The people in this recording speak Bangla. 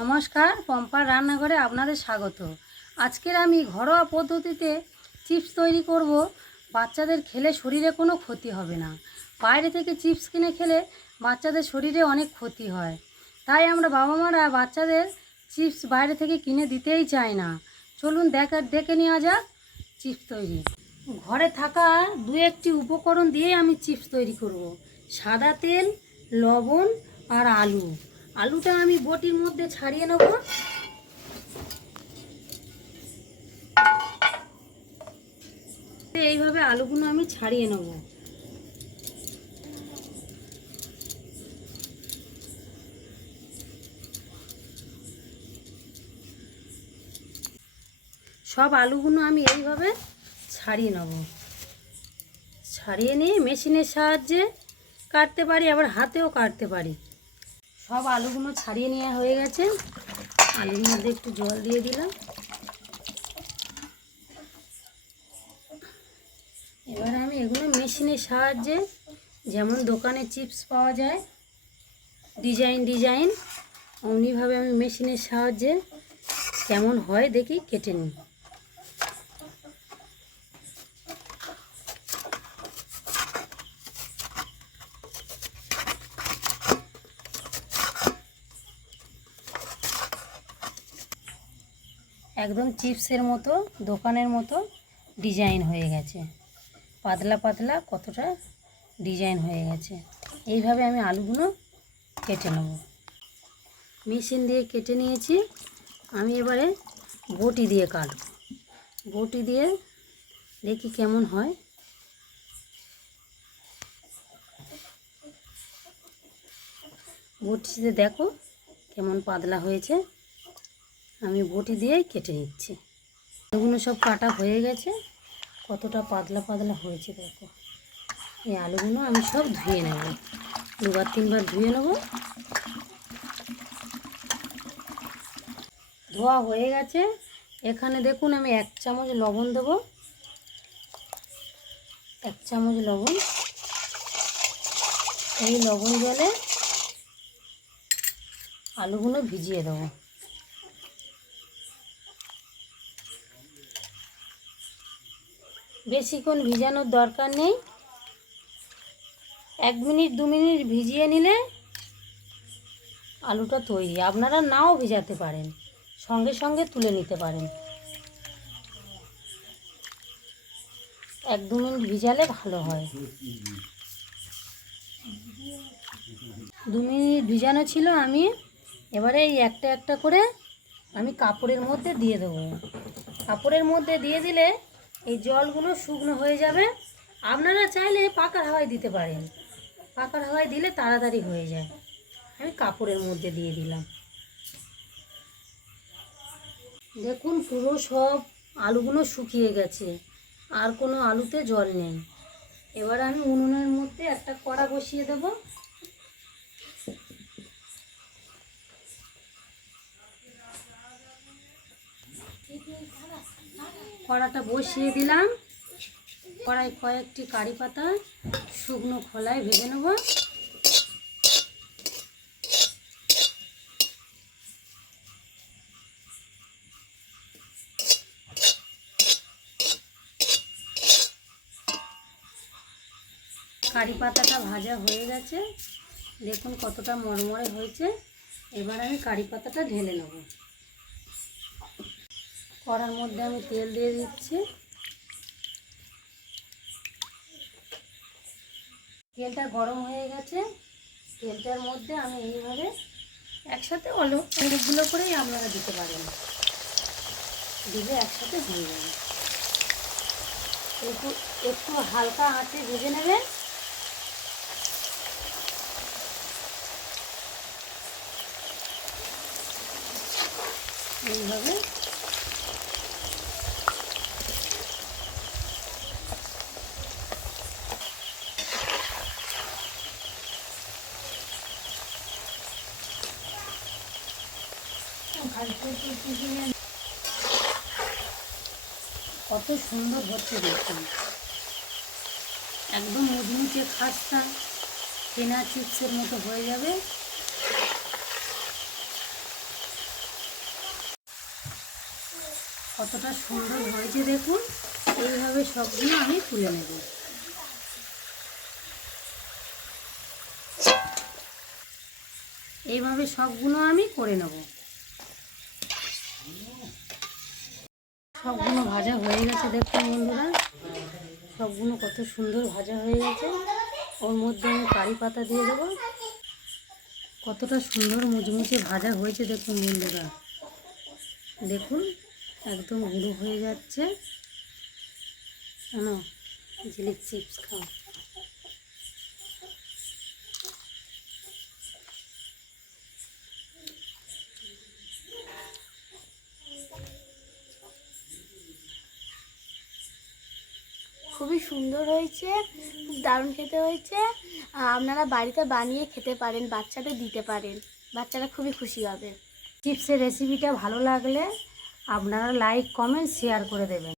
নমস্কার, পম্পার রান্নাঘরে আপনাদের স্বাগত। আজকের আমি ঘরোয়া পদ্ধতিতে চিপস তৈরি করব। বাচ্চাদের খেলে শরীরে কোনো ক্ষতি হবে না। বাইরে থেকে চিপস কিনে খেলে বাচ্চাদের শরীরে অনেক ক্ষতি হয়। তাই আমরা বাবা মারা বাচ্চাদের চিপস বাইরে থেকে কিনে দিতেই চাই না। চলুন দেখে নেওয়া যাক চিপস তৈরি। ঘরে থাকা দু একটি উপকরণ দিয়েই আমি চিপস তৈরি করব। সাদা তেল, লবণ আর আলু। আলুটা আমি বটির মধ্যে ছাড়িয়ে নেব। এইভাবে আলুগুলো আমি ছাড়িয়ে নেব। সব আলুগুলো আমি এইভাবে ছাড়িয়ে নেব। ছাড়িয়ে নিয়ে মেশিনের সাহায্যে কাটতে পারি, আবার হাতেও কাটতে পারি। সব আলুগুলো ছাড়িয়ে নেওয়া হয়ে গেছে। আলুর মধ্যে একটু জল দিয়ে দিলাম। এবার আমি এগুলো মেশিনের সাহায্যে, যেমন দোকানে চিপস পাওয়া যায় ডিজাইন অমনিভাবে আমি মেশিনের সাহায্যে কেমন হয় দেখি কেটে নিই। একদম চিপসের মতো, দোকানের মতো ডিজাইন হয়ে গেছে। পাতলা পাতলা কতটা ডিজাইন হয়ে গেছে। এইভাবে আমি আলুগুলো কেটে নেব। মেশিন দিয়ে কেটে নিয়েছি। আমি এবারে বটি দিয়ে কাটব। বটি দিয়ে দেখি কেমন হয়। বটিতে দেখো কেমন পাতলা হয়েছে। আমি বটি দিয়েই কেটে নিচ্ছি। আলুগুলো সব কাটা হয়ে গেছে। কতটা পাতলা পাতলা হয়েছে দেখো। এই আলুগুলো আমি সব ধুয়ে নেব। দুবার তিনবার ধুয়ে নেব। ধোয়া হয়ে গেছে। এখানে দেখুন আমি 1 চামচ লবণ দেব। 1 চামচ লবণ। এই লবণ জলে আলুগুলো ভিজিয়ে দেবো। বেশিক্ষণ ভিজানোর দরকার নেই। 1 মিনিট 2 মিনিট ভিজিয়ে নিলে আলুটা তৈরি। আপনারা নাও ভিজাতে পারেন, সঙ্গে সঙ্গে তুলে নিতে পারেন। 1-2 মিনিট ভিজালে ভালো হয়। 2 মিনিট ভিজানো ছিল। আমি এবারে এই একটা একটা করে আমি কাপড়ের মধ্যে দিয়ে দেবো। কাপড়ের মধ্যে দিয়ে দিলে এই জলগুলো শুকনো হয়ে যাবে। আপনারা চাইলে পাখার হাওয়ায় দিতে পারেন। পাখার হাওয়ায় দিলে তাড়াতাড়ি হয়ে যায়। আমি কাপড়ের মধ্যে দিয়ে দিলাম। দেখুন পুরো সব আলুগুলো শুকিয়ে গেছে, আর কোনো আলুতে জল নেই। এবার আমি উনুনের মধ্যে একটা কড়া বসিয়ে দেব। কড়াটা বসিয়ে দিলাম। কড়াই কয়েকটি কারি পাতা শুকনো খোলায় ভেজে নেব। কারি পাতাটা ভাজা হয়ে গেছে। দেখুন কতটা মরমরে হয়েছে। এবার আমি কারি পাতাটা ঢেলে নেব। কড়ার মধ্যে আমি তেল দিয়ে দিচ্ছি। তেলটা গরম হয়ে গেছে। তেলটার মধ্যে আমি এইভাবে একসাথে অনেকগুলো করেই আপনারা দিতে পারেন। দিলে একসাথে হয়ে যাবে। একটু একটু হালকা আঁচে ভেজে নেবেন। এইভাবে কত সুন্দর হচ্ছে দেখুন। একদম মুচমুচে খাস্তা চেনা চিপসের মতো হয়ে যাবে। কতটা সুন্দর হয়েছে দেখুন। এইভাবে সবগুলো আমি তুলে নেব। এইভাবে সবগুলো আমি করে নেব। সবগুলো ভাজা হয়ে গেছে দেখুন বন্ধুরা, সবগুলো কত সুন্দর ভাজা হয়ে গেছে। ওর মধ্যে আমি কারি পাতা দিয়ে দেবো। কতটা সুন্দর মুচমুচে ভাজা হয়েছে দেখুন বন্ধুরা, দেখুন একদম গুঁড়ো হয়ে যাচ্ছে। শোনো, ঝিলিক চিপস খাও। খুবই সুন্দর হয়েছে, খুব দারুণ খেতে হয়েছে। আপনারা বাড়িতে বানিয়ে খেতে পারেন, বাচ্চাদের দিতে পারেন, বাচ্চারা খুবই খুশি হবে। চিপসের রেসিপিটা ভালো লাগলে আপনারা লাইক, কমেন্ট, শেয়ার করে দেবেন।